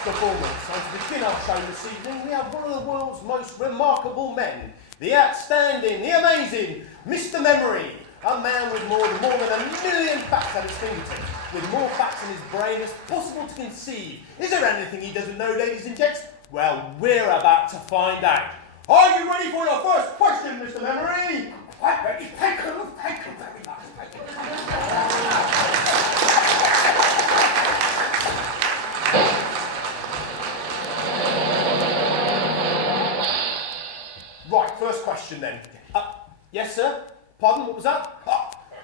performance. And to begin our show this evening, we have one of the world's most remarkable men, the outstanding, the amazing Mr. Memory, a man with more than a million facts at his fingertips, with more facts in his brain as possible to conceive. Is there anything he doesn't know, ladies and gents? Well, we're about to find out. Are you ready for your first question, Mr. Memory? Quite ready. Thank you very much. Thank you. Right, first question then. Yes, sir? Pardon, what was that?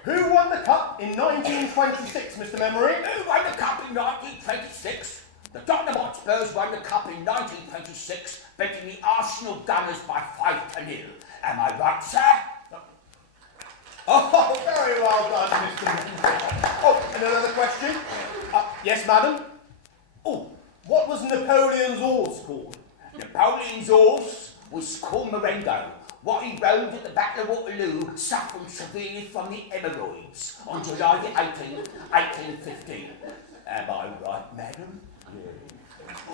Who won the cup in 1926, Mr. Memory? Who won the cup in 1926? The Dynamite Spurs won the cup in 1926, beating the Arsenal Gunners by 5-0. Am I right, sir? Oh, very well done, Mr. Memory. Oh, and another question? Yes, madam? Oh, what was Napoleon's horse called? Napoleon's horse was called Marengo. What he rode at the Battle of Waterloo, suffering severely from the hemorrhoids on July the 18th, 1815. Am I right, madam?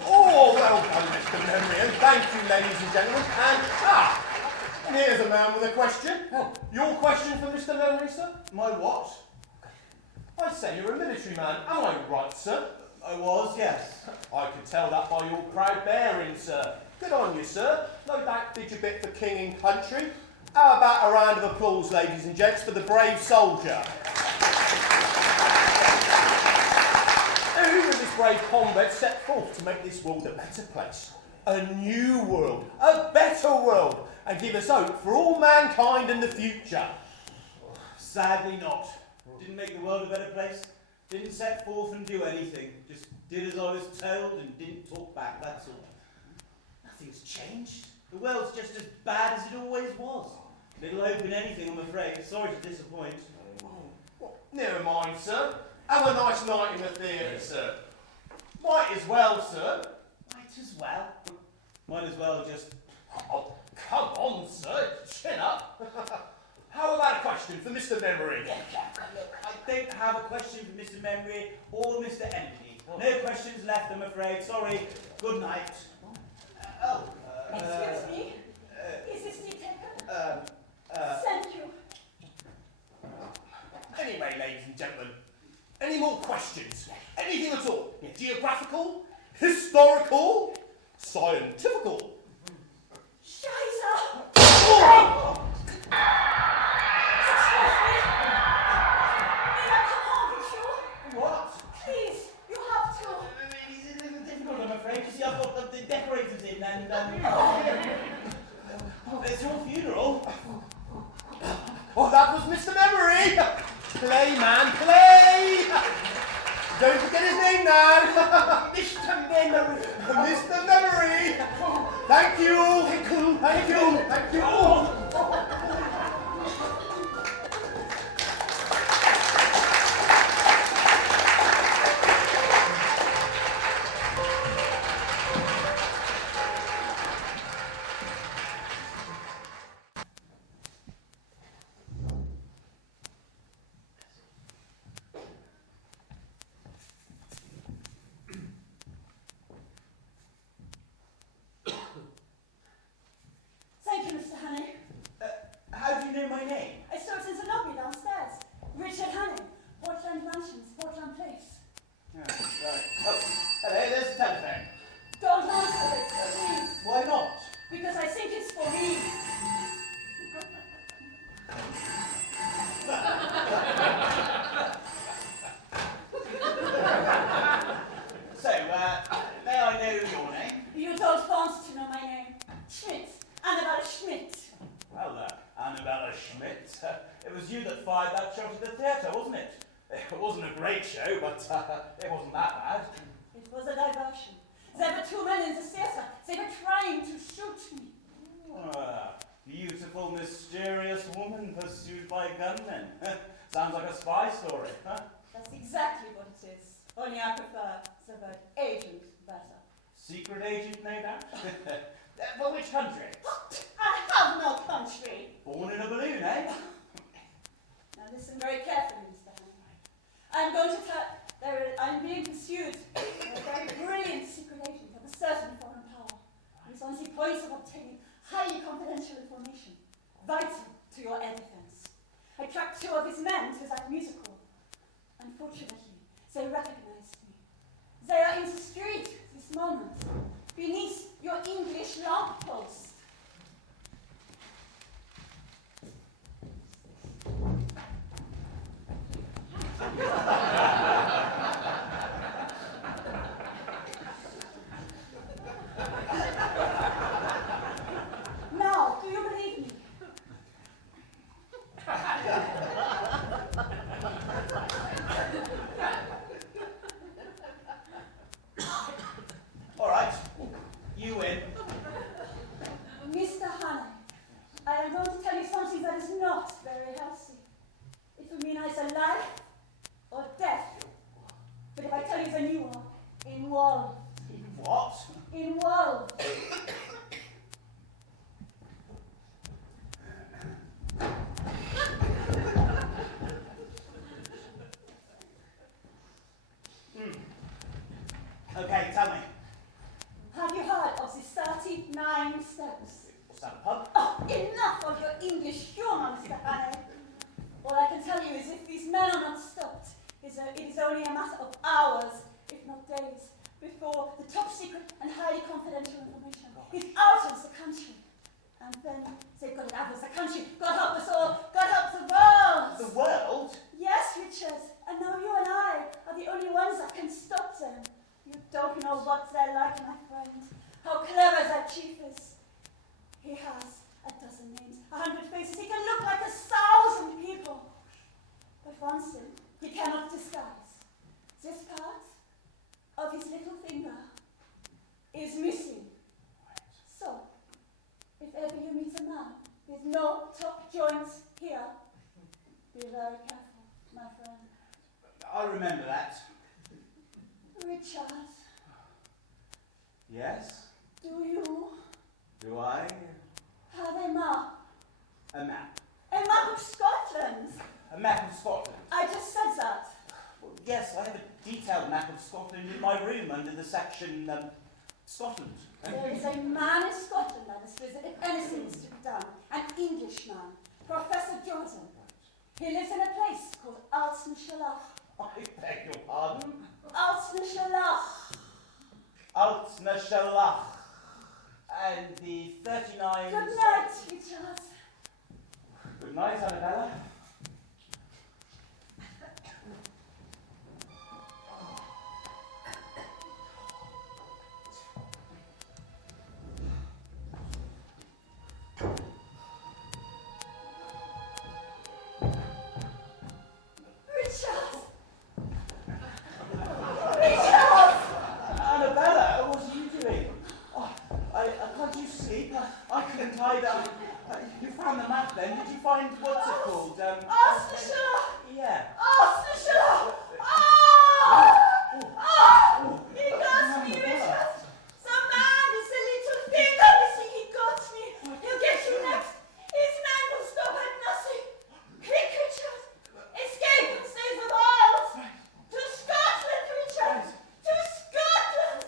Oh, well done, Mr. Memory, and thank you, ladies and gentlemen. And here's a man with a question. Your question for Mr. Memory, sir? My what? I say you're a military man. Am I right, sir? I was, yes. I could tell that by your proud bearing, sir. Good on you, sir. No doubt did your bit for king and country. How about a round of applause, ladies and gents, for the brave soldier? Who in this brave combat set forth to make this world a better place? A new world, a better world, and give us hope for all mankind in the future. Sadly not. Didn't make the world a better place. Didn't set forth and do anything. Just did as I was told and didn't talk back, that's all. Nothing's changed. The world's just as bad as it always was. Little hope in anything, I'm afraid. Sorry to disappoint. Well, never mind, sir. Have a nice night in the theatre, sir. Might as well, sir. Might as well. Might as well just... Oh, come on, sir. Chin up. How about a question for Mr. Memory? I don't have a question for Mr. Memory or Mr. Empty. No questions left, I'm afraid. Sorry. Good night. Excuse me? Is this tea taken? Thank you. Anyway, ladies and gentlemen, any more questions? Anything at all? Geographical? Historical? Scientifical? Scheiße! Oh! What? Please, you have to. It's a little difficult, I'm afraid. You see, I've got the decorators in and... it's your funeral. Oh, that was Mr. Memory! Play, man, play! Don't forget his name now! Mr. Memory! Mr. Memory! Thank you! Thank you! Thank you! Thank you, Mr. Hannay. How do you know my name? I saw it in the lobby downstairs. Richard Hannay, Portland Mansions, Portland Place. Right. Oh, hello, there's the telephone. Don't answer it, please. Why not? Because I think it's for me. So, may I know your name? You don't want to know my name. Schmidt. Annabelle Schmidt. Well, Annabella Schmidt. It was you that fired that shot at the theatre, wasn't it? It wasn't a great show, but it wasn't that bad. It was a diversion. There were two men in the theatre. They were trying to shoot me. Beautiful, mysterious woman pursued by gunmen. Sounds like a spy story, huh? That's exactly what it is. Only I prefer the word agent better. Secret agent, no doubt? For which country? I have no country. Born in a balloon, eh? Now listen very carefully, Mr. Hannay. I'm going to tell... I'm being pursued by a very brilliant secret agent. Now, do you believe me? All right, you win. Mr. Hannay, I am going to tell you something that is not very healthy. It will mean either life or death. But if I tell you then you are involved. What? Involved. Okay, tell me. Have you heard of the 39 steps? What's that, a pub? Oh, enough of your English humour, Mr. Hannay. All I can tell you is if these men are not stopped, it is only a matter of hours, if not days, before the top secret and highly confidential information is out of the country. And then they've got it out of the country. God help us all. God help the world. The world? Yes, Richard. And now you and I are the only ones that can stop them. You don't know what they're like, my friend. How clever that chief is. He has a dozen names, 100 faces. He can look like 1,000 people. But one thing he cannot disguise. This part of his little finger is missing. So, if ever you meet a man with no top joints here, be very careful, my friend. I remember that. Richard, Yes? do you Do I? have a map? A map. A map of Scotland? A map of Scotland. I just said that. Well, yes, I have a detailed map of Scotland in my room under the section Scotland. There is a man in Scotland that has visited anything is to be done. An Englishman, Professor Jordan. He lives in a place called Altnashalach. I beg your pardon? Altnashalach. Altnashalach. And the 39... Good night, Richard. Good night, Annabella. Annabella, what are you doing? Oh, can't you sleep? I couldn't either. You found the map then? Did you find, what's it called? Altnashalach. Yeah. Altnashalach. He got me, Richard. Some man with a little finger missing, he got me. He'll get you next. His man will stop at nothing. Quick, Richard. Escape and save the world. To Scotland, Richard. To Scotland.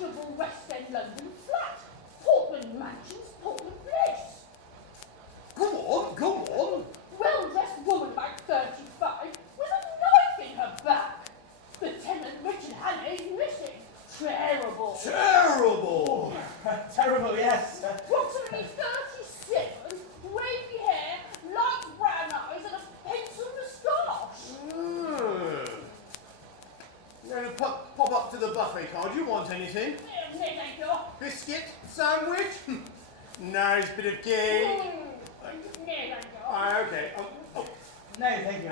fashionable West End London flat. Portland Mansions, Portland Place. Go on. Well-dressed woman about 35 with a knife in her back. Lieutenant Richard Hannay is missing. Terrible. Terrible! Terrible, yes. Approximately 37, wavy hair, light brown eyes, and a pencil moustache. Now, pop up to the buffet car. Do you want anything? No, thank you. Biscuit? Sandwich? Nice bit of cake. No, thank you. Okay. No, thank you.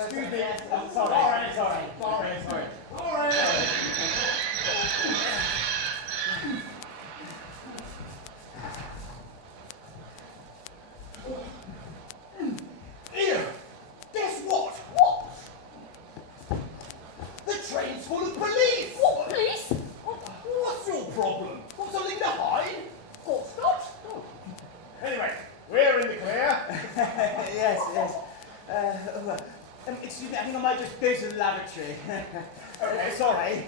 Excuse me. Yes, sorry. All right. Here, guess what? What? The train's full of police. What, police? What's your problem? Got something to hide? Of course not. Anyway, we're in the clear. Yes. Excuse me, I think I might just go to the lavatory. Okay, sorry.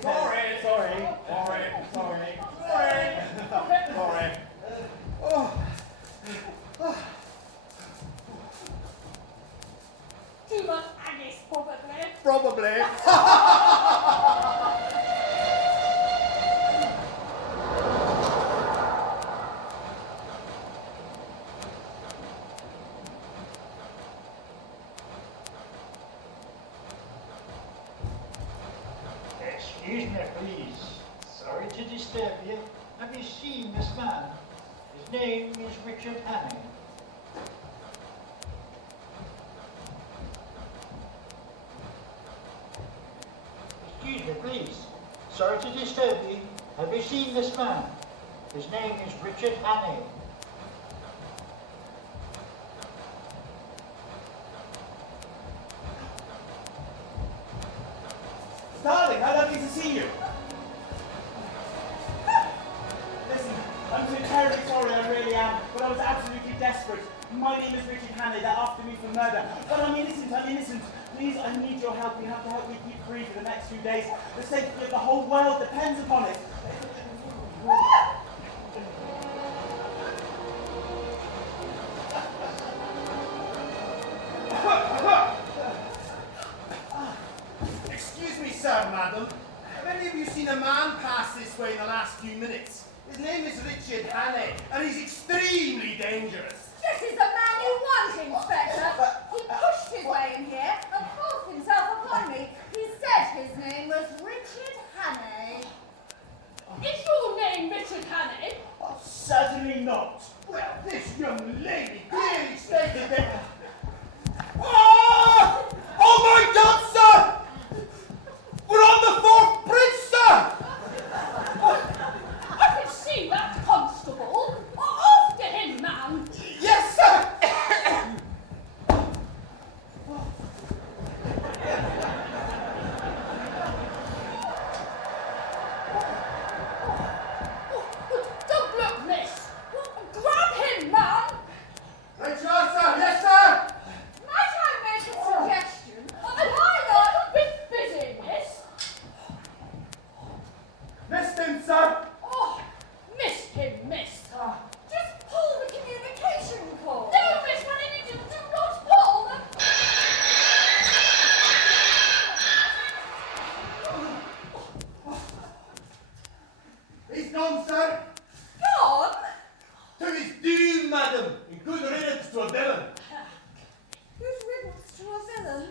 Too much Agnes, probably. Probably. Excuse me, please. Sorry to disturb you. Have you seen this man? His name is Richard Hannay. Excuse me, please. Sorry to disturb you. Have you seen this man? His name is Richard Hannay. Darling, how lovely to see you. Listen, I'm so terribly sorry, I really am, but I was absolutely desperate. My name is Richard Hannay, they're after me for murder. But I'm innocent. Please, I need your help. You have to help me keep free for the next few days. The safety of the whole world depends upon it. Excuse me, sir, madam. Have any of you seen a man pass this way in the last few minutes? His name is Richard Hannay, and he's extremely dangerous. This is the man you want, Inspector. He pushed his way in here and forced himself upon me. He said his name was Richard Hannay. Is your name Richard Hannay? Oh, certainly not. Well, this young lady clearly stated that... Oh! Oh my God, sir! We're on the fourth bridge, sir! I can see that, Constable. After him, man. Yes, sir! Don't look, miss. Grab him, man. Right, you are, sir. Yes, sir! Might I make a suggestion? Why not? Bit busy, miss. Missed him, sir! Oh, missed him, miss. Just pull the communication cord. No, miss, what I need to do not pull them. He's gone, sir! Gone? To his doom, madam! And good riddance to a villain! Good riddance to a villain.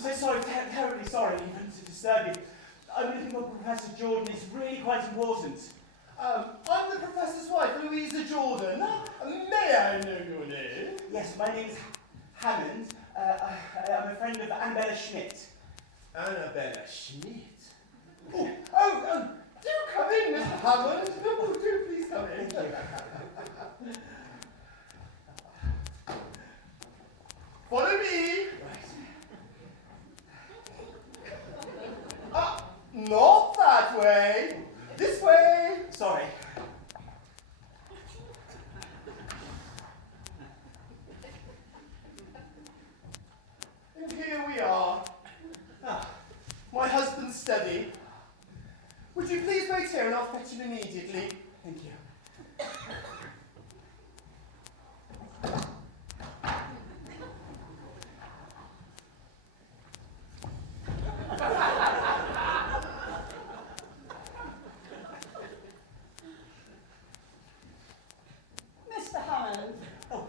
so sorry, terribly sorry even to disturb you. I'm looking for Professor Jordan. It's really quite important. I'm the professor's wife, Louisa Jordan. May I know your name? Yes, my name's Hammond. I'm a friend of Annabella Schmidt. Annabella Schmidt. Oh, do come in, Mr. Hammond. Oh, do please come in. Follow me. Right. Not that way. This way. Sorry. And here we are. My husband's study. Would you please wait here and I'll fetch him immediately? Thank you. Mr. Hammond. Oh,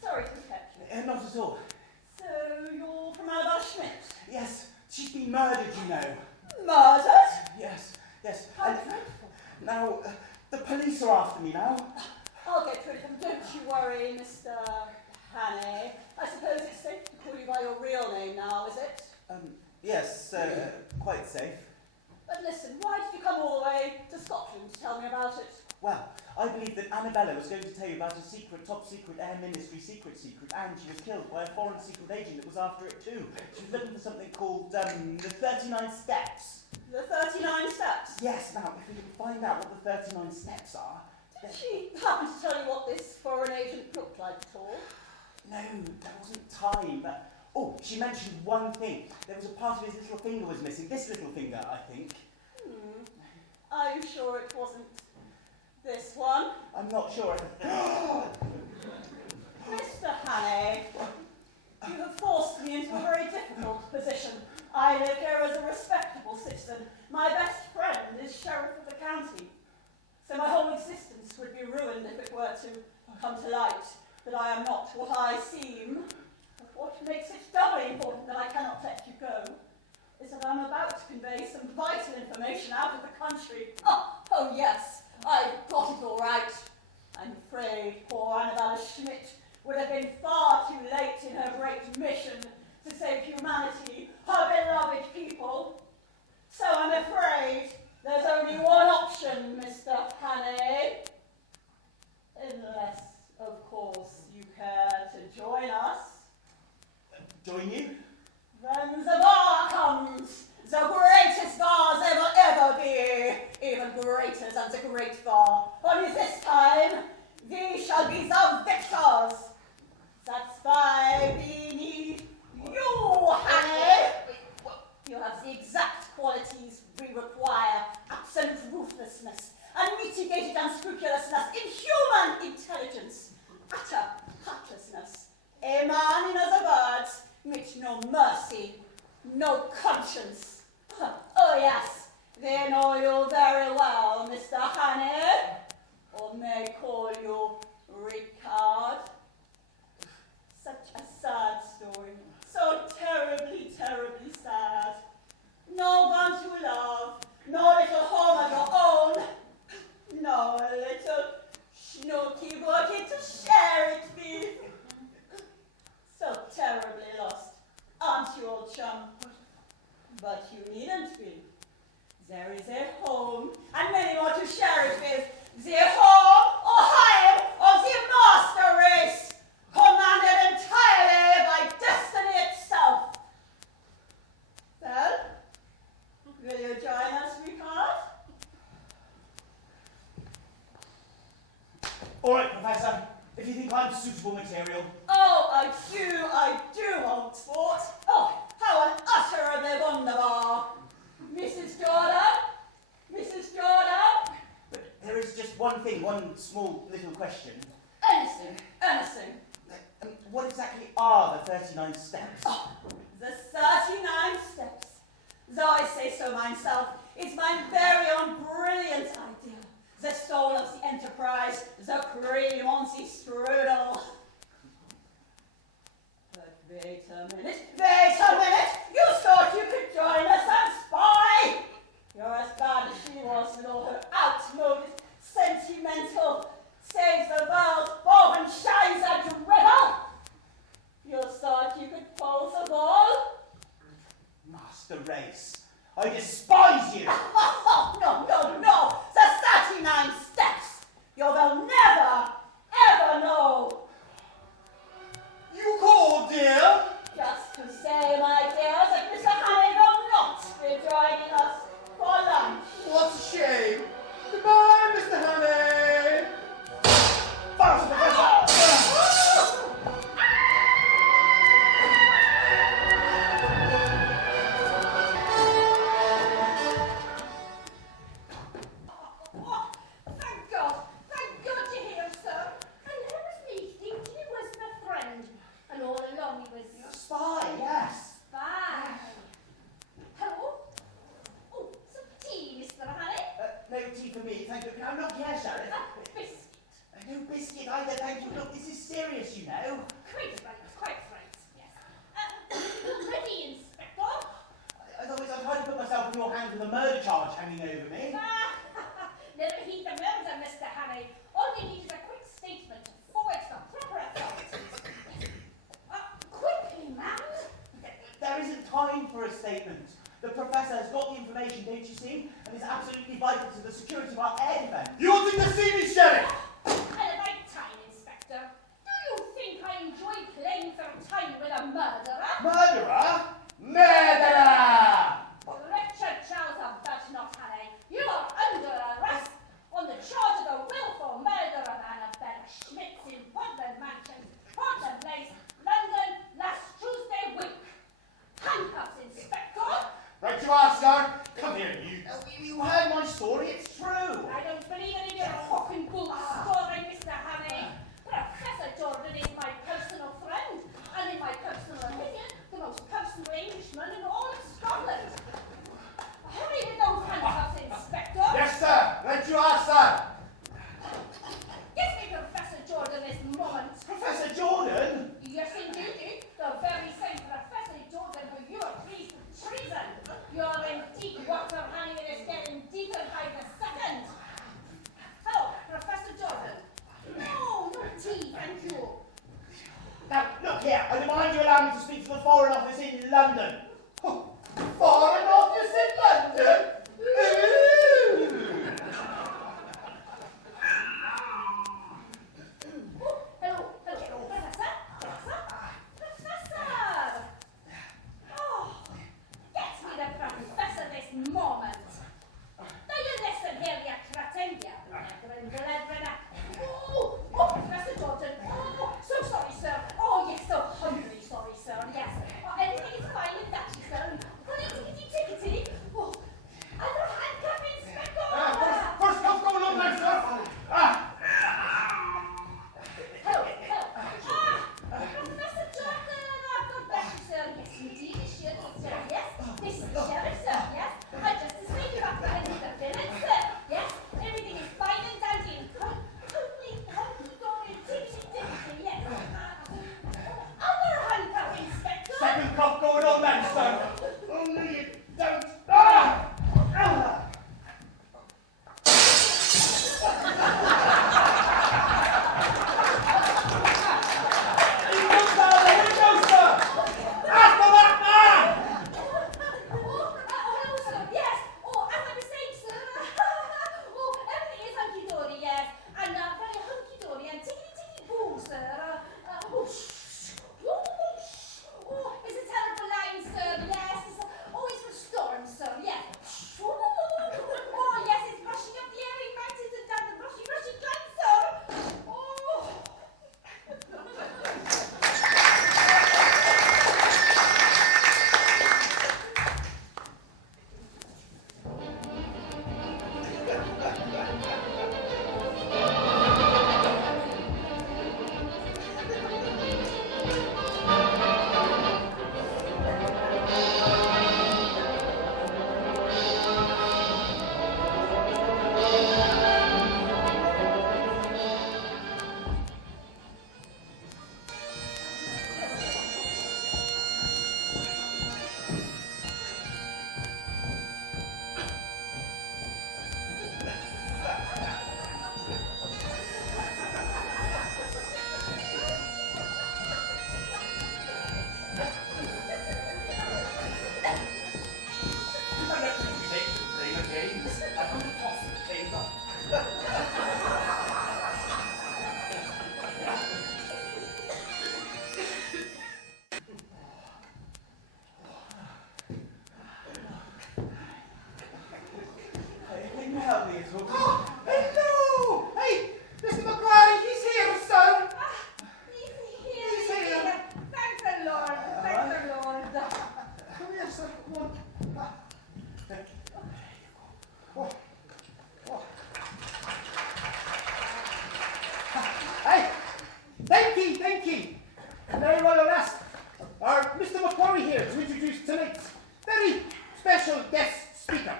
Sorry to catch you. not at all. So you're from Annabella Schmidt? Yes, she's been murdered, you know. Murdered? Yes, yes. How And dreadful. now, the police are after me now. I'll get rid of them, don't you worry, Mr. Hannay. I suppose it's safe to call you by your real name now, is it? Yes, quite safe. But listen, why did you come all the way to Scotland to tell me about it? Well, I believe that Annabella was going to tell you about a secret, top secret air ministry secret, and she was killed by a foreign secret agent that was after it too. She was looking for something called the 39 Steps. The 39 steps? Yes, now, if we can find out what the 39 Steps are... Did she happen to tell you what this foreign agent looked like at all? No, there wasn't time, but... Oh, she mentioned one thing. There was a part of his little finger was missing. This little finger, I think. Are you sure it wasn't this one? I'm not sure. Mr. Hannay, you have forced me into a very difficult position. I live here as a respectable citizen. My best friend is sheriff of the county. So my whole existence would be ruined if it were to come to light that I am not what I seem. But what makes it doubly important that I cannot let you go is that I'm about to convey some vital information out of the country. Oh yes, I've got it all right. I'm afraid poor Annabella Schmidt would have been far too late in her great mission to save humanity, her beloved people. So I'm afraid there's only one option, Mr. Hannay. Unless, of course, you care to join us. Join you? Then the bar comes, the greatest bars ever be, even greater than the great bar. Only this time, we shall be the victors. That's why we need you, Hannay. You have the exact qualities we require: absolute ruthlessness, unmitigated unscrupulousness, inhuman intelligence, utter heartlessness. A man, in other words, with no mercy, no conscience. Oh yes, they know you very well, Mr. Hannay, or may call you Richard. Such a sad story, so terribly, terribly sad. No one to love, no little home of your own, no little snooky working to share it with. So terribly lost, aren't you, old chum? But you needn't be. There is a home, and many more to share it with. The home or hive of the master race, commanded entirely by destiny itself. Well, will you join us, Richard? All right, Professor. If you think I'm suitable material. Oh, I do, old sport. Oh, how unutterably wonderful. Mrs. Jordan? Mrs. Jordan? But there is just one thing, one small little question. Anything. What exactly are the 39 Steps? Oh, the 39 steps. Though I say so myself, it's my very own brilliant idea. The soul of the enterprise, the cream on the strudel. But wait a minute, race. I despise you. Oh, no. The 39 steps. You will never, ever know. You called, dear? Just to say, my dears, that Mr. Hannay will not be joining us for lunch. What a shame. Goodbye, Mr. Hannay. Fast, Professor! Thank God you're here, sir. And there was me thinking he was my friend. And all along he was A spy, yes. spy. Hello? Oh, some tea, Mr. Hannay. No tea for me, thank you. Can I not care, Sheriff? Biscuit. No biscuit either, thank you. Look, this is serious, you know. Quite right, yes. Ready, Inspector? Otherwise, I'd hardly put myself in your hands with a murder charge hanging over me. Never heed the murder, Mr. Hannay. All we need is a quick statement to forward to the proper authorities. Quickly, man. There isn't time for a statement. The Professor has got the information, don't you see? And it's absolutely vital to the security of our air defence. You wanted to see me, Sheriff? At the right time, Inspector. Do you think I enjoy playing for time with a murderer? Murderer? Murderer! Richard Charles of Not Hannay, you are under arrest on the charge of the willful murder of Annabella Schmitz in Woodland Mansion, Portland Place, London, last Tuesday week. Handcuffs, Inspector. Right you are, sir. Come here, you. You heard my story, it's true. I don't believe any of your cock and bull story, Mr. Hannay. Professor Jordan is my personal friend, and in my personal opinion, the most personal Englishman in all of Scotland. Hurry with those handcuffs, Inspector. Yes, sir. Right you are, sir. Give me Professor Jordan this moment. Professor Jordan? Yes, indeed. The very same Professor Jordan who you accused of treason. You're in deep water, honey, and it's getting deeper by the second. Hello, Professor Jordan. No, no tea, thank you. Now, look here, I demand you allow me to speak to the Foreign Office in London. Oh, Foreign Office in London? Ooh. Hello, Professor. Oh, get me the Professor this moment. Do you listen here, you cretin, you brethren? Oh, Professor Jordan. Oh, so sorry, sir. Oh, yes, so humbly sorry, sir. Yes. Everything is fine in that talking. Hello! Hey, Mr. Macquarie, he's here, sir. He's here. Thank the Lord. Thank the Lord. Come here, sir. Come on. Oh. Oh. Hey, thank you. Very well asked. Our Mr. Macquarie here to introduce tonight's very special guest speaker.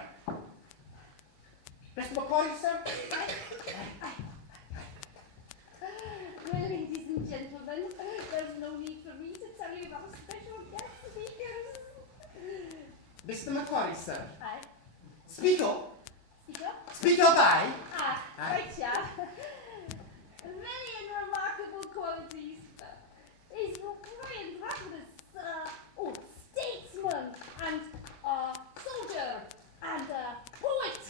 Mr. Macquarie, sir? Well, ladies and gentlemen, there's no need for me to tell you about special guest speakers. Mr. Macquarie, sir. Aye. Speaker? Speaker? Speaker by? Ah, Aye. right, yeah. Many and remarkable qualities. He's brilliant rapidus, statesman, and soldier, and poet.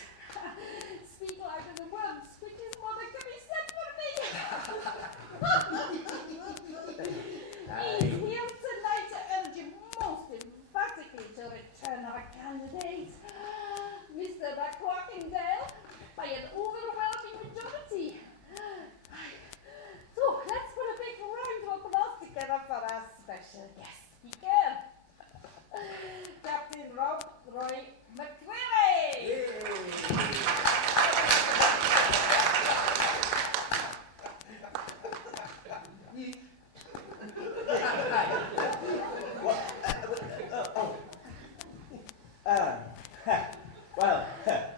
Speak out of the words, which is more than can be said for me. He's here tonight to urge you most emphatically to return our candidate, Mr. Quarkindale, by an overwhelming majority. So let's put a big round of applause together for our special guest speaker, Captain Rob Roy McCreary. Well,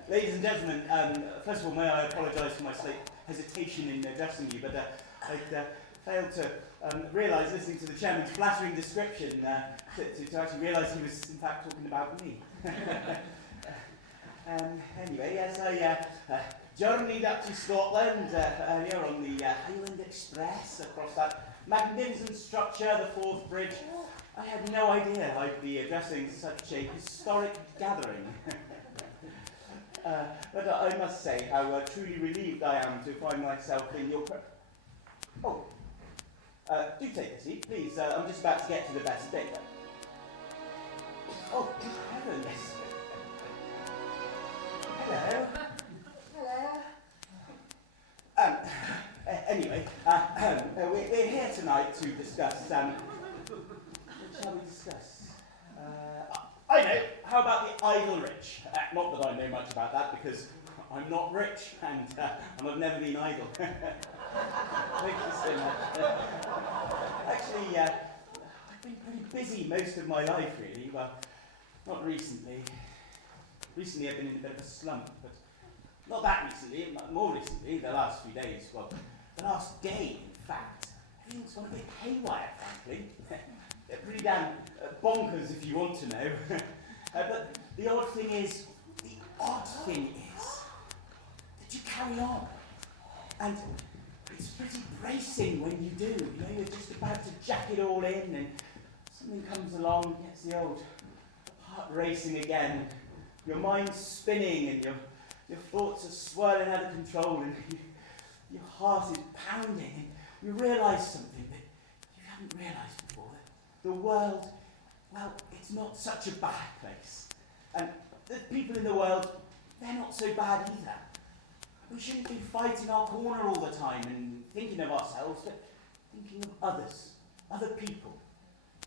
ladies and gentlemen, first of all, may I apologise for my slight hesitation in addressing you, but I failed to realise, listening to the chairman's flattering description, to actually realise he was in fact talking about me. Anyway, yes, I journeyed up to Scotland earlier on the Highland Express across that magnificent structure, the Forth Bridge. I had no idea I'd be addressing such a historic gathering. But I must say how truly relieved I am to find myself in your do take a seat, please. I'm just about to get to the best bit. Oh, heavens. Hello. Hello. Anyway, we're here tonight to discuss, what shall we discuss? I know, how about the idle rich? Not that I know much about that, because I'm not rich, and I've never been idle. Thank you so much. Actually, I've been pretty busy most of my life, really. Well, not recently. Recently I've been in a bit of a slump, but not that recently, more recently, the last few days. Well, the last day, in fact. Everything's gone a bit haywire, frankly. They're pretty damn bonkers, if you want to know. But the odd thing is that you carry on. And it's pretty bracing when you do. You know, you're just about to jack it all in, and something comes along and gets the old heart racing again. Your mind's spinning, and your thoughts are swirling out of control, and your heart is pounding, and you realise something that you haven't realised before. That the world, well, it's not such a bad place. And the people in the world, they're not so bad either. We shouldn't be fighting our corner all the time and thinking of ourselves, but thinking of others, other people.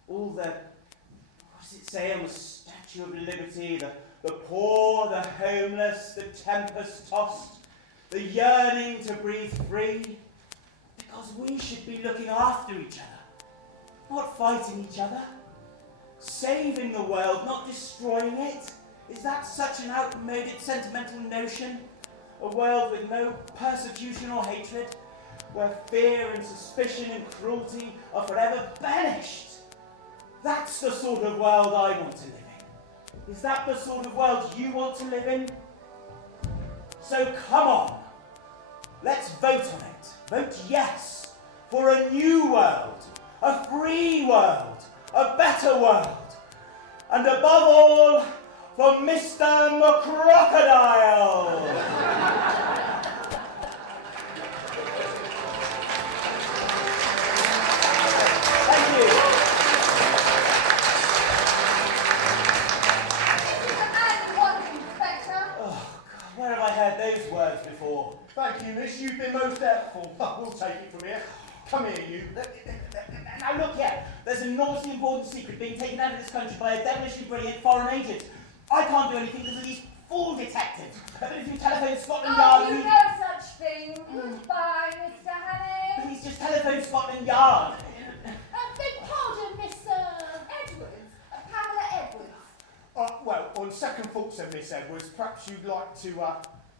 All the, what does it say on the Statue of Liberty? The poor, the homeless, the tempest-tossed, the yearning to breathe free. Because we should be looking after each other, not fighting each other. Saving the world, not destroying it. Is that such an outmoded, sentimental notion? A world with no persecution or hatred, where fear and suspicion and cruelty are forever banished. That's the sort of world I want to live in. Is that the sort of world you want to live in? So come on, let's vote on it. Vote yes for a new world, a free world, a better world, and above all, for Mr. McCrocodile. Thank you. Inspector. Oh, God, where have I heard those words miss, you've been most helpful. We'll take it from here. Come here, you. Now look here, there's an enormously important secret being taken out of this country by a devilishly brilliant foreign agent. I can't do anything because of these fool detectives. But if you telephone Scotland Yard... Oh, you know such thing. Goodbye, Mr. Hannay. Please just telephone Scotland Yard. Beg pardon, Miss Edwards. Pamela Edwards. Well, on second thought, said Miss Edwards, perhaps you'd like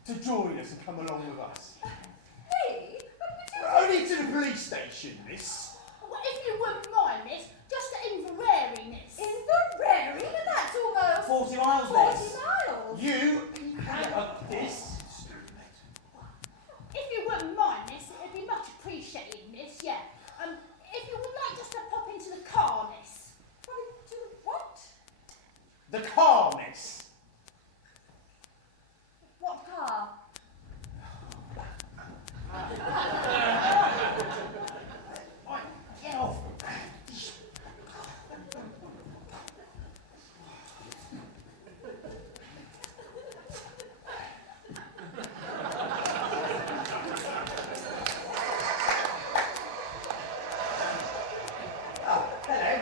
to join us and come along with us. Me? Only to the police station, miss. Well, if you wouldn't mind, miss, just to Inverary, miss. Inverary? But that's almost 40 miles, 40 miss. miles. You... This? If you wouldn't mind, miss, it'd be much appreciated, miss, yeah. If you would like just to pop into the car, miss. Pop into the what? The car, miss. What car? Get off. Hello.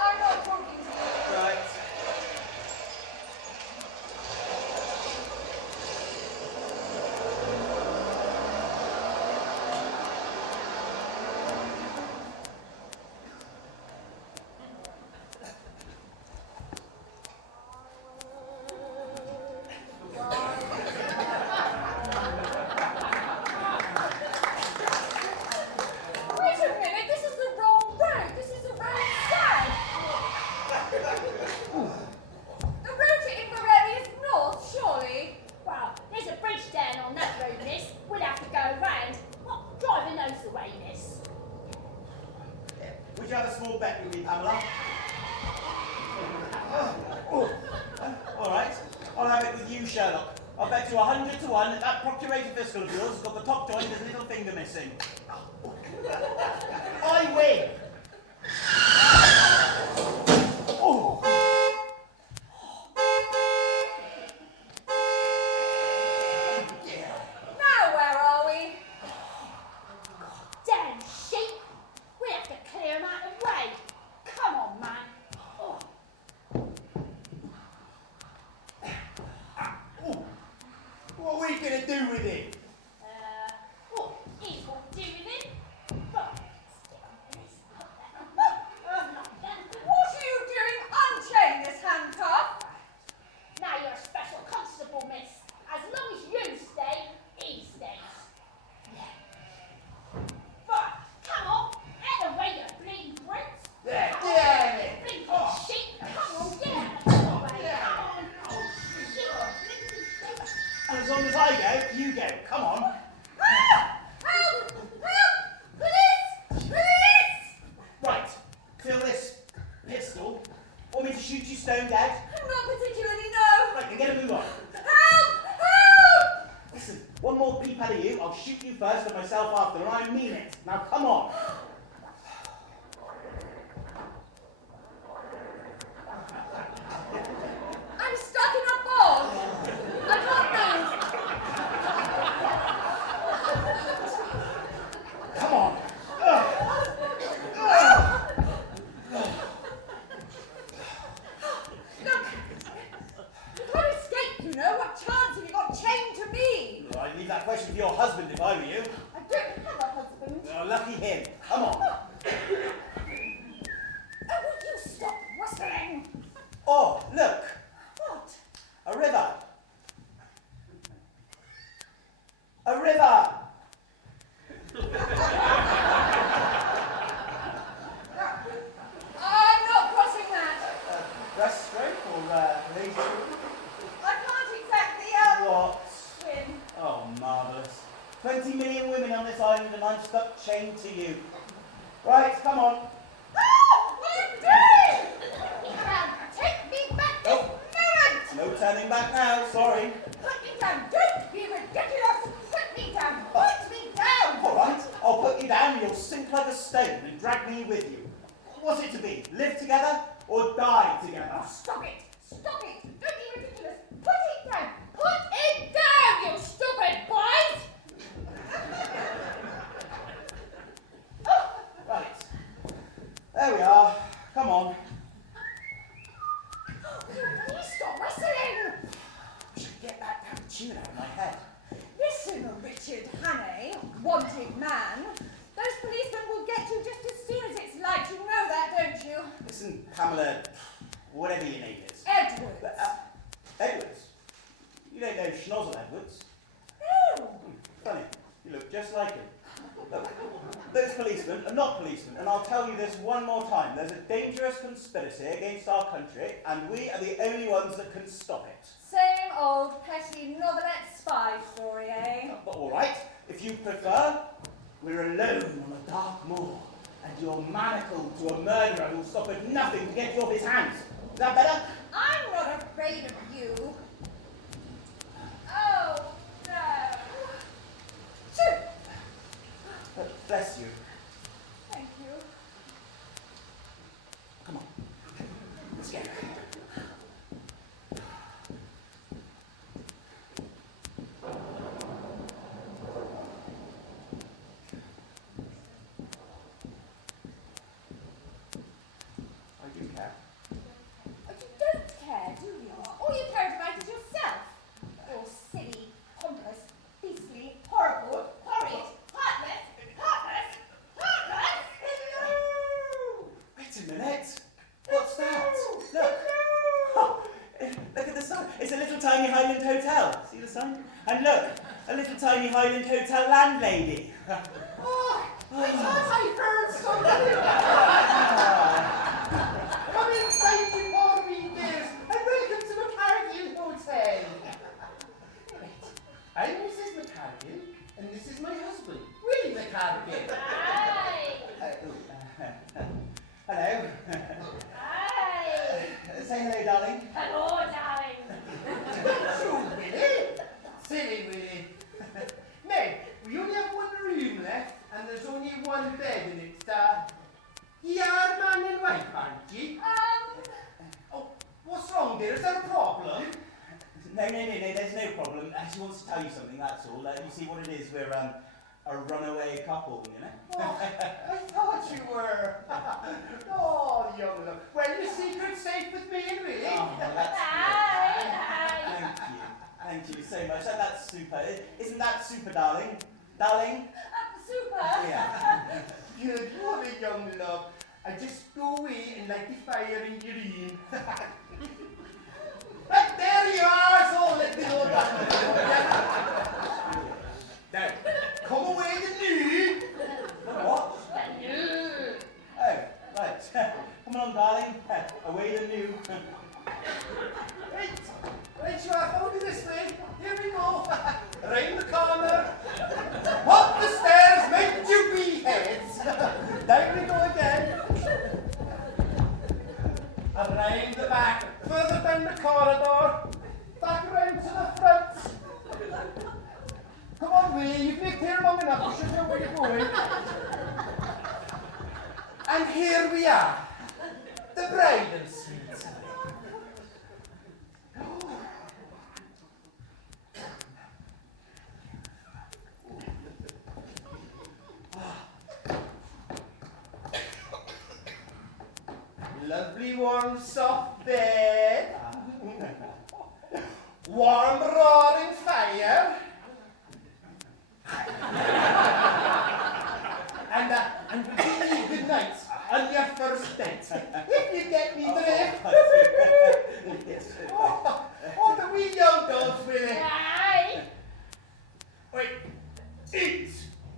I'm not talking to you. Right. Wait a minute, this is the wrong road. This is the road south. The road to Inverary is north, surely. Well, there's a bridge down on that road, miss. We'll have to go round. What driver knows the way, miss? Would you have a small bet with me, Pamela? All right. I'll have it with you, Sherlock. I'll bet you 100 to 1 that that procurator fiscal of yours has got the top joint with his little finger missing. I win! Oh! Now where are we? Damn sheep! We'll have to clear 'em out of the way. Come on, man. Oh. What are we going to do with it? What is what to do with it? But, What are you doing? Unchain this handcuff. now you're a special constable, miss. As long as you stay, he stays. Yeah. But, come on, out of the way, you bleeding brutes. Yeah, Come yeah, on, yeah. bleeding Oh. sheep. Come on, get out of the way. Come on. And as long as I go, you go. Come on. Help! Help! Police! Police! Right. Feel this pistol. Want me to shoot you stone dead? Not particularly, no. Right, then get a move on. Help! Help! Listen, one more peep out of you, I'll shoot you first and myself after, and I mean it. Now come on. I'm stuck in a bog. I can't move. Come on. Look, you can't escape, you know. What chance have you got chained to me? Well, I'd leave that question to your husband if I were you. I don't have a husband. Oh, lucky him. Come on. Oh, will you stop whistling? Oh, look. What? A river. A river. I'm not crossing that. Breaststroke or lazy? I can't exactly, What? swim. Oh, marvellous. 20 million women on this island and I'm stuck chained to you. Right, come on. Ah! What are you doing? Now, take me back this Oh. moment. No turning back now, sorry. Put me down. Don't be ridiculous. Put me down. Put me down. All right, I'll put you down and you'll sink like a stone and drag me with you. What's it to be? Live together or die together? Oh, stop it. Stop it. Don't be ridiculous. Put it down. Put it down, you stupid boys. Come on. Please stop whistling! I should get that damn tune out of my head. Listen, Richard Hannay, wanted man. Those policemen will get you just as soon as it's light. You know that, don't you? Listen, Pamela, whatever your name is. Edwards. Edwards? You don't know Schnozzle Edwards? No. Funny, you look just like him. Look, those policemen are not policemen, and I'll tell you this one more time. There's a dangerous conspiracy against our country, and we are the only ones that can stop it. Same old petty novelette spy story, eh? But all right, if you prefer, we're alone on a dark moor, and you're manacled to a murderer who'll stop at nothing to get you off his hands. Is that better? I'm not afraid of you. Oh, no. Shoo! Bless you. Thank you. Come on. Let's go. I do care. But you don't care, do you? All you care about is yourself. You're silly, pompous, beastly, horrible, horrid, heartless, heartless, heartless! Hello! Wait a minute. What's that? Look. Oh, look at the sign. It's a little tiny Highland hotel. See the sign? And look, a little tiny Highland hotel landlady. Oh, I thought I heard something. Come inside before me, dears, and welcome to McCargill Hotel. I'm Mrs. McCargill, and this is my husband, Willie McCargill. Hi. Hello. Hi. Say hello, darling. Hello, darling. True, Willie. Silly Willie. Now, we only have one room left, and there's only one bed in it. You are man and wife, aren't you? Oh, what's wrong, dear? Is there a problem? No, there's no problem. She wants to tell you something, that's all. You see what it is, we're a runaway couple, you know? Oh, I thought you were. Oh, young love. Well, your secret's safe with me and Willie. Oh, that's Hi. Thank you so much. That's super. Isn't that super, darling? Darling? Super! Yeah. Good, what a young love. I just go away and light the fire in your room. Right, there you are, so let me know that. Now, come away the new. What? Hello. Oh, right. Come on, darling. Away the new. Right, you are. Follow me this way. Here we go. Round the corner. Up the stairs, make your wee heads. Down we go again. Around the back, further down the corridor. Back around to the front. Come on, Willie, you've lived here long enough. You should know where you're going. And here we are. The bridal suite. Lovely warm soft bed. Warm roaring fire. And really good night on your first date. If you get me drift. Oh, the wee young dogs with it. Hi. Wait, eat.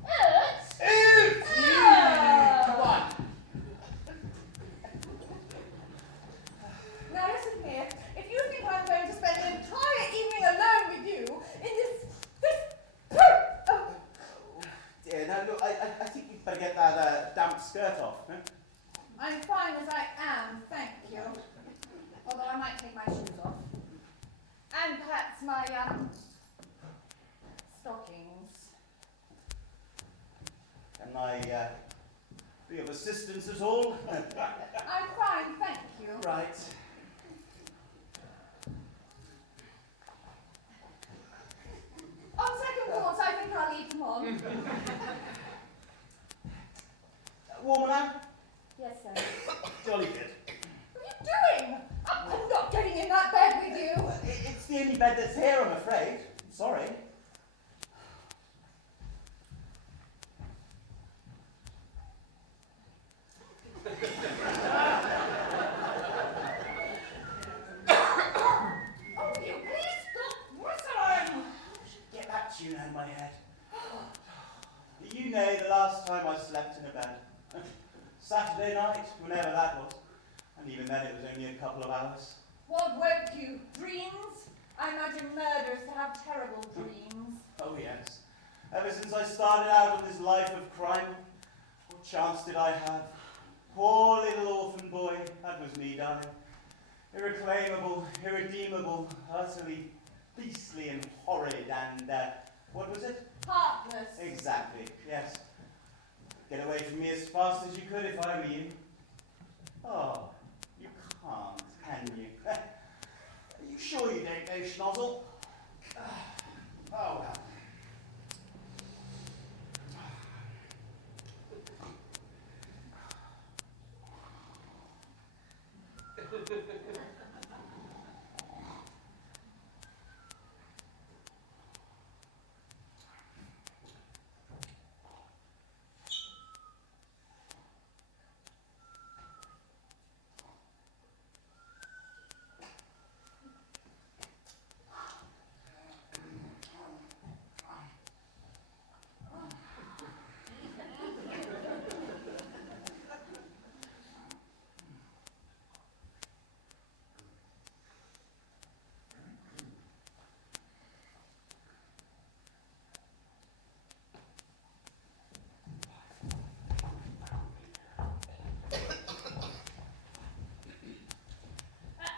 Oops. Eat. Oh. Come on. Now listen here, if you think I'm going to spend the entire evening alone with you in this oh. Dear, now look, I think you'd better get that damp skirt off. Huh? I'm fine as I am, thank you. Although I might take my shoes off. And perhaps my, stockings. Can I be of assistance at all? I'm fine, thank you. Right. On second thoughts, I think I'll leave them on. Warmer now? Yes, sir. Jolly good. bed that's here, I'm afraid. I'm sorry. Oh, you please stop whistling! Get that tune out of my head. You know the last time I slept in a bed. Saturday night, whenever that was. And even then it was only a couple of hours. What woke you? Dreams? I imagine murderers to have terrible dreams. Oh yes. Ever since I started out on this life of crime, what chance did I have? Poor little orphan boy, that was me, darling. Irreclaimable, irredeemable, utterly beastly and horrid and, what was it? Heartless. Exactly, yes. Get away from me as fast as you could if I were you. Oh, you can't, can you? Are you sure you don't know Schnozzle? Oh, well.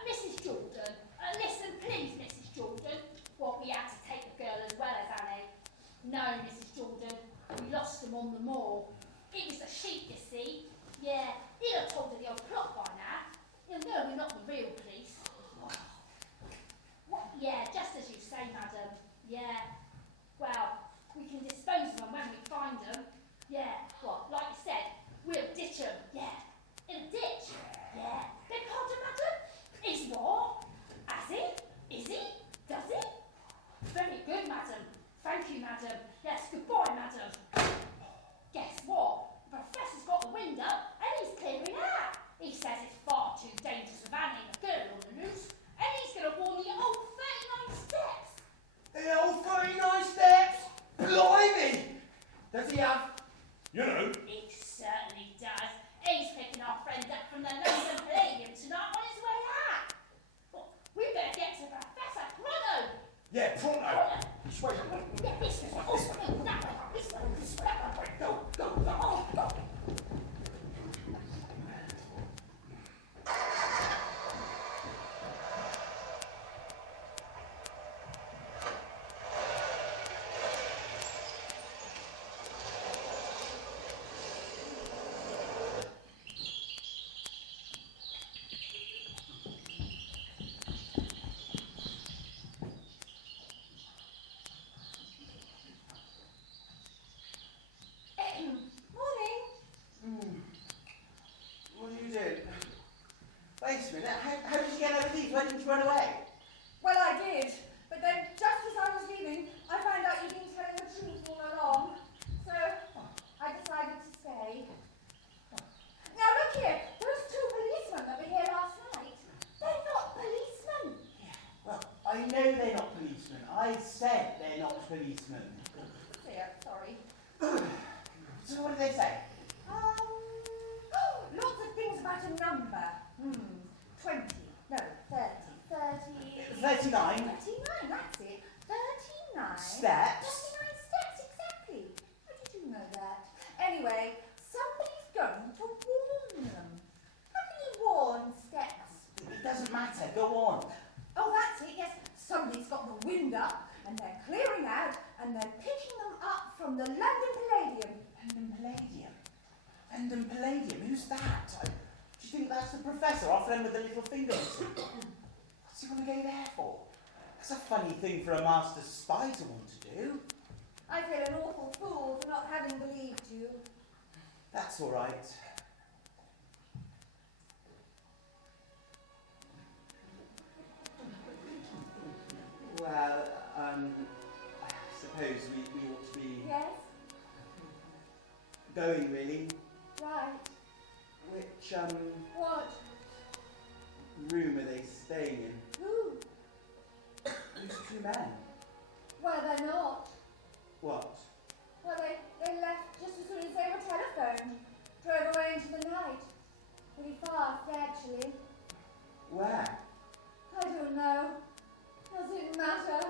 Mrs. Jordan, listen please, Mrs. Jordan. What, we had to take the girl as well as Annie? No, Mrs. Jordan, we lost them on the moor. It was a sheep, you see. Yeah, he'll have told her the old plot by now. He'll know we're not the real police. What? Yeah, just as you say, madam. Yeah. Well, we can dispose of them when we find them. Yeah, what, like you said, we'll ditch them. Yeah. In a ditch. Yeah. Beg pardon, madam? Is what? Has he? Is he? Does he? Very good, madam. Thank you, madam. Yes, goodbye, madam. Guess what? The professor's got the wind up and he's clearing out. He says it's far too dangerous with Annie and the girl on the loose, and he's going to warn the old 39 steps. The old 39 steps? Blimey! Does he have, you know? He certainly does. He's picking our friend up from the London Palladium tonight on his way out. Well, we better get to the professor pronto. Yeah, pronto. Which way? Yeah, this way. Oh, no, that way. This way. This way. Go, go, go. Oh, go. Morning. What are you doing? Wait a minute, how did you get over these? Why didn't you run away? Well, I did, but then just as I was leaving, I found out you'd been telling the truth all along. So I decided to stay. Now look here, those two policemen that were here last night, they're not policemen. Well, I know they're not policemen. I said they're not policemen. There, sorry. So what did they say? Lots of things about a number. 20, no, 30. 39. 39, that's it. 39. Steps. 39 steps, exactly. How did you know that? Anyway, somebody's going to warn them. How can you warn steps? It doesn't matter. Go on. Oh, that's it, yes. Somebody's got the wind up, and they're clearing out, and they're picking them up from the London Palladium. London Palladium. London Palladium? Who's that? Do you think that's the professor off them with the little finger? What's he going to go there for? That's a funny thing for a master spy to want to do. I feel an awful fool for not having believed you. That's all right. Well, suppose we ought to be Yes? going, really. Right. Which, What? room are they staying in? Who? These two men. Well, they're not. What? Well, they left just as soon as they were telephoned. Drove away into the night. Pretty fast, actually. Where? I don't know. Does it matter?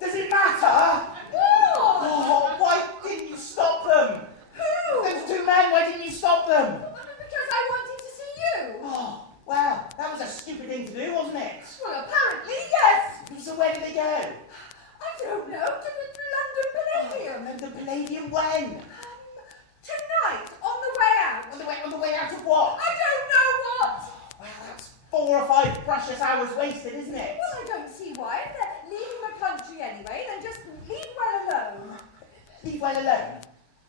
Does it matter? What? Oh, why didn't you stop them? Who? Those two men, why didn't you stop them? Because I wanted to see you. Oh, wow, that was a stupid thing to do, wasn't it? Well, apparently, yes. So where did they go? I don't know. To the London Palladium. And the Palladium when? Tonight, on the way out. On the way out of what? I don't know what. Well, that's 4 or 5 precious hours wasted, isn't it? Well, I don't see why. If they're leaving the country anyway, then just leave well alone. Leave well alone.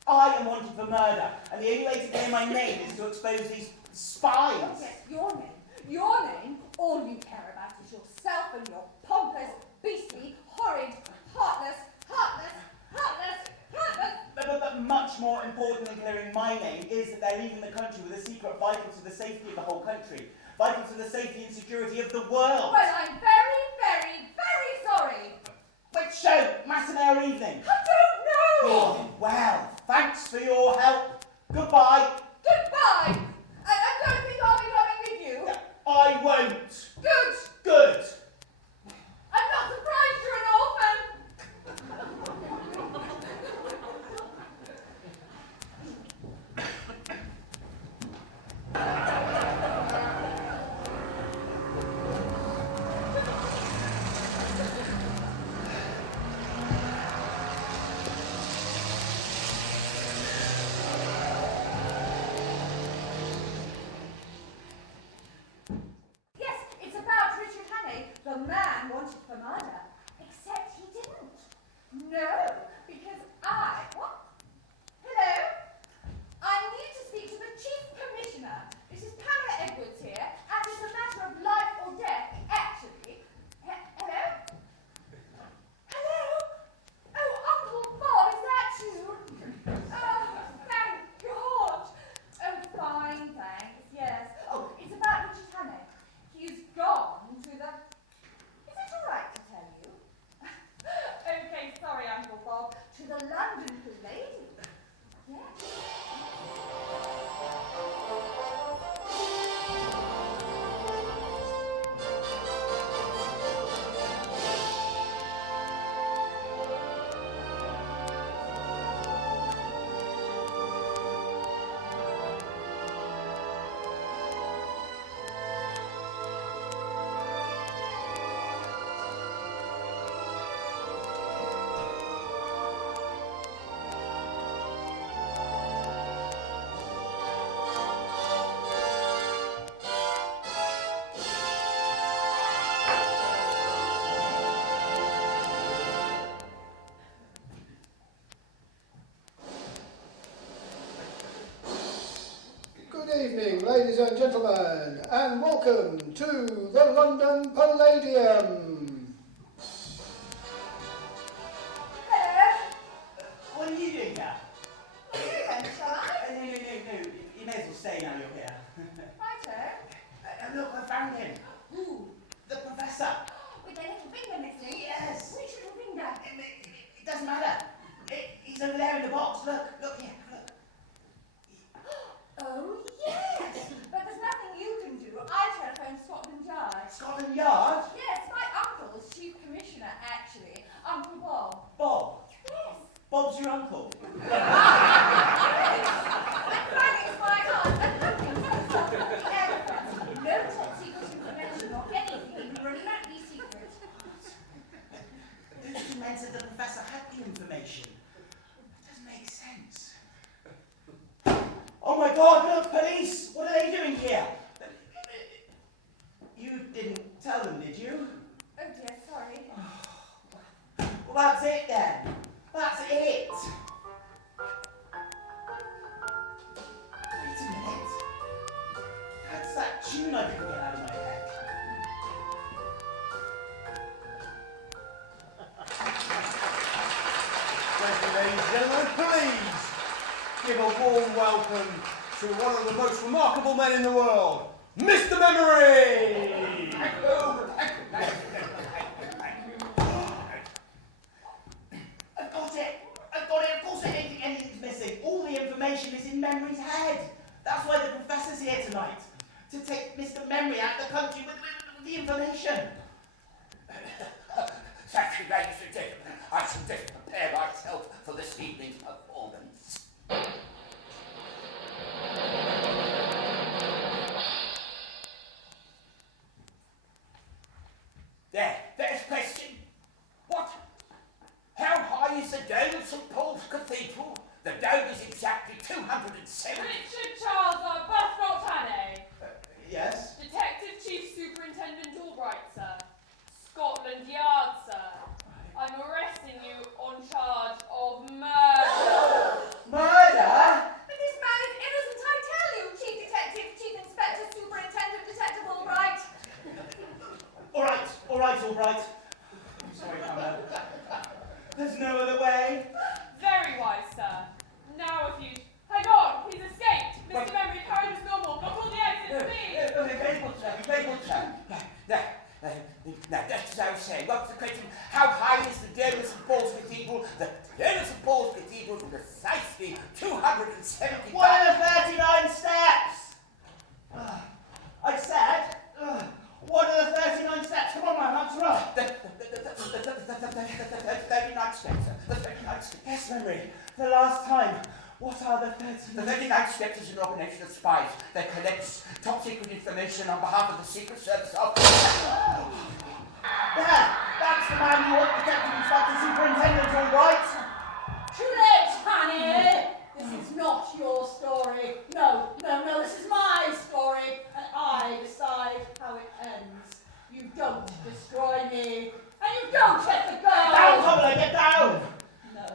I am wanted for murder, and the only way to clear my name is to expose these spies. Oh, yes, your name. Your name. All you care about is yourself and your pompous, beastly, horrid, heartless. But much more important than clearing my name is that they're leaving the country with a secret vital to the safety of the whole country, vital to the safety and security of the world. Well, I'm very, very, very sorry. Which show? Matinee or evening? I don't know. Oh, well, thanks for your help. Goodbye. Goodbye. I don't think I'll be coming with you. I won't. Good. Good. I'm not surprised you're an orphan. Yes, it's about Richard Hannay, the man wanted for murder. Except he didn't. No, because What? Hello? I need to speak to the Chief Commissioner. This is Pamela Edwards here, and it's a matter of life or death, actually. Hello? Hello? Oh, Uncle Bob, is that you? Oh, thank God. Oh, fine, thanks, yes. Oh, it's about Richard Hannay. He's gone to the... Is it all right to tell you? Okay, sorry, Uncle Bob. To the London Palladium. Yes. Good evening, ladies and gentlemen, and welcome to the London Palladium. Hello? What are you doing here? Shall I? No. You may as well stay now you're here. Righto. Look, I found him. Who? The professor. With their little finger missing? Yes. Which little finger? It doesn't matter. He's over there in the box. Look here. Look. Oh, yes! But there's nothing you can do. I telephoned Scotland Yard. Scotland Yard. Yes, my uncle is Chief Commissioner, actually. Uncle Bob. Bob. Yes. Bob's your uncle. And Granny's my aunt. And nothing comes up with the elephant. No top secret information or anything remotely secret. Those two men said the professor had the information. It doesn't make sense. Oh my God, look, police! What are they doing here? You didn't tell them, did you? Oh dear, sorry. Well, that's it then. That's it. Wait a minute. That's that tune I couldn't get out of my head. please give a warm welcome to one of the most remarkable men in the world, Mr. Memory! Thank you. I've got it. Of course anything's missing. All the information is in Memory's head. That's why the professor's here tonight. To take Mr. Memory out of the country with the information. Thank you, ladies and gentlemen. I shall just prepare myself for this evening's performance. There's a question. What? How high is the dome of St. Paul's Cathedral? The dome is exactly 270. Richard Charles Arbuthnot Hannay. Yes? Detective Chief Superintendent Albright, sir. Scotland Yard, sir. I'm arresting you on charge of murder. Murder? But this man is innocent, I tell you, Chief Detective, Chief Inspector, Superintendent, Detective Albright. All right. Sorry, Hannah. There's no other way. Very wise, sir. Now if you... Hang on, he's escaped. Mr. Memory, carry his normal. Got all the exits, please. Very good, sir. Now, just as I was saying, what's the question? How high is the dome of St. Paul's Cathedral? The dome of St. Paul's Cathedral is precisely 270. What are the 39 steps? I said, what are the 39 steps? Come on, man, answer up. The 39 steps, sir. The 39 steps. Yes, Memory, the last time. What are the 39 The 39 steps is an organization of spies that collects top secret information on behalf of the Secret Service of... There! That's the man you want, Detective Inspector Superintendent, all right? Too late, Hannay! This is not your story. No, this is my story, and I decide how it ends. You don't destroy me, and you don't let the girl... Get down, Pamela, get down! No.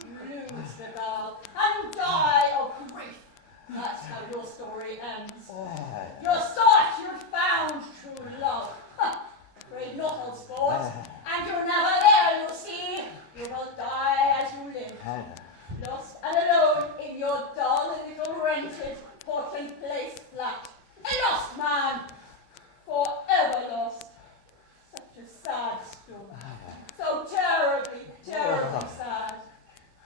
You lose the girl, and you die of grief. That's how your story ends. You thought you'd found true love. Afraid not, old sport. And you're never there, you see. You will die as you live. Lost and alone in your dull little rented Portland Place flat. A lost man. Forever lost. Such a sad story. So terribly sad.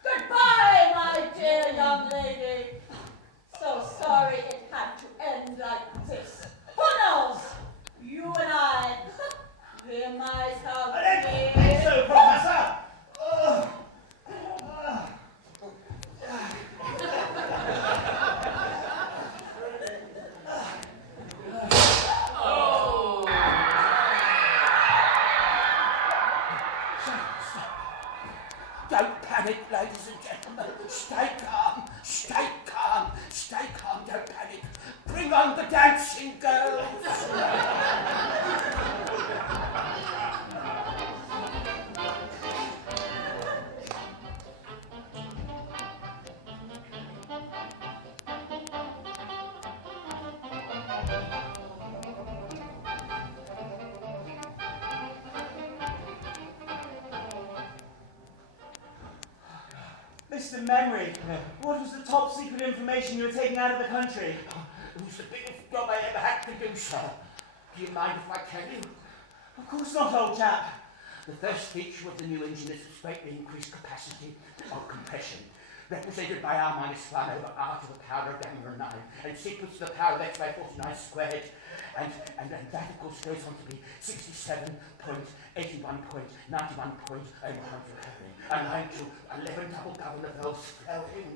Goodbye, my dear young lady. So sorry it had to end like this. Who knows? You and I. We might have I don't think so, Professor! Don't panic, ladies and gentlemen. Stay calm, don't panic. Bring on the dancing girls. Mr. Memory, what was the top secret information you were taking out of the country? It was the biggest job I ever had to do, sir. Do you mind if I tell you? Of course not, old chap. The first feature of the new engine is its greatly increased capacity of compression, represented by R minus 1 over R to the power of gamma 9, and sequence to the power of x by 49 squared, and that of course goes on to be 67.81.91.0100, and 9 to 11 double governor bells flowing.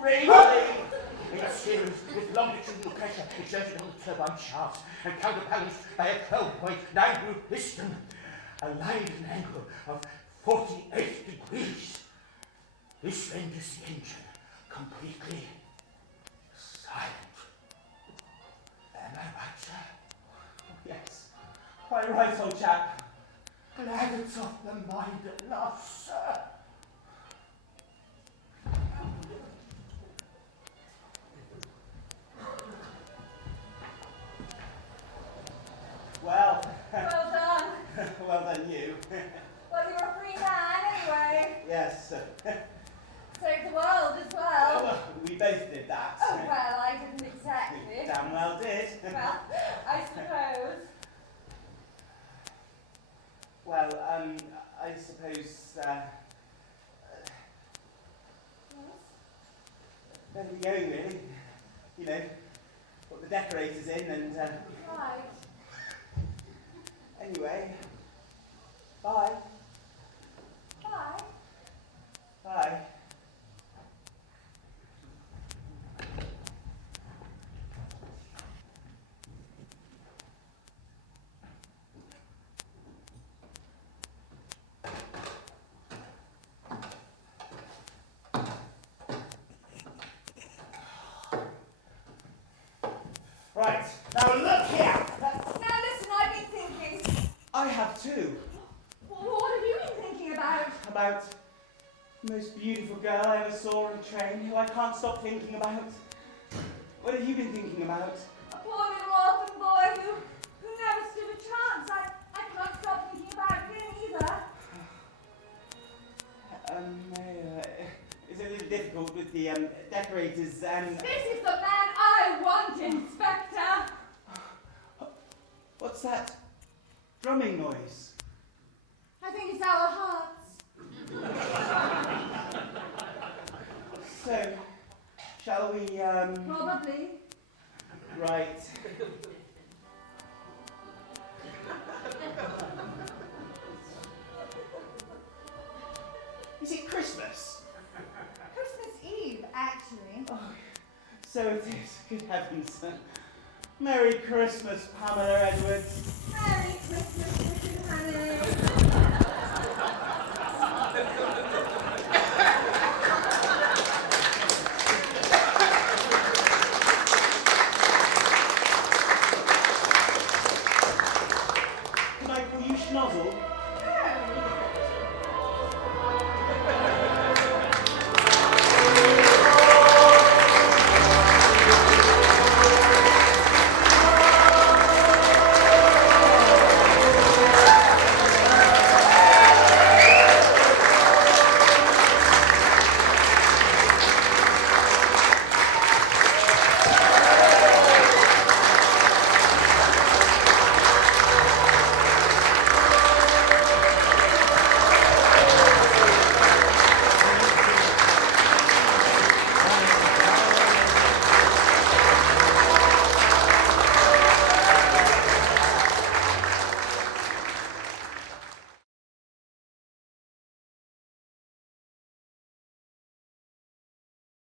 Really? In a series with longitudinal pressure exerted on the turbine shafts and counterbalanced by a 12.9 groove piston, aligned at an angle of 48 degrees. This renders the engine completely silent. Am I right, sir? Yes, quite right, old chap. Glad it's off the mind at last, sir. Well, Well done. well done you. Well, you're a put the decorators in and, Right. anyway, bye. Bye. Bye. Right, now look here! Now listen, I've been thinking. I have too. What have you been thinking about? About the most beautiful girl I ever saw on a train, who I can't stop thinking about. What have you been thinking about? A poor little orphan boy who never stood a chance. I can't stop thinking about him either. It's a little difficult with the decorators and... This is the man I want, Inspector. What's that drumming noise? I think it's our hearts. So, shall we, Probably. Right. Is it Christmas? Christmas Eve, actually. Oh, so it is. Good heavens. Merry Christmas, Pamela Edwards. Merry Christmas, Richard Hannay.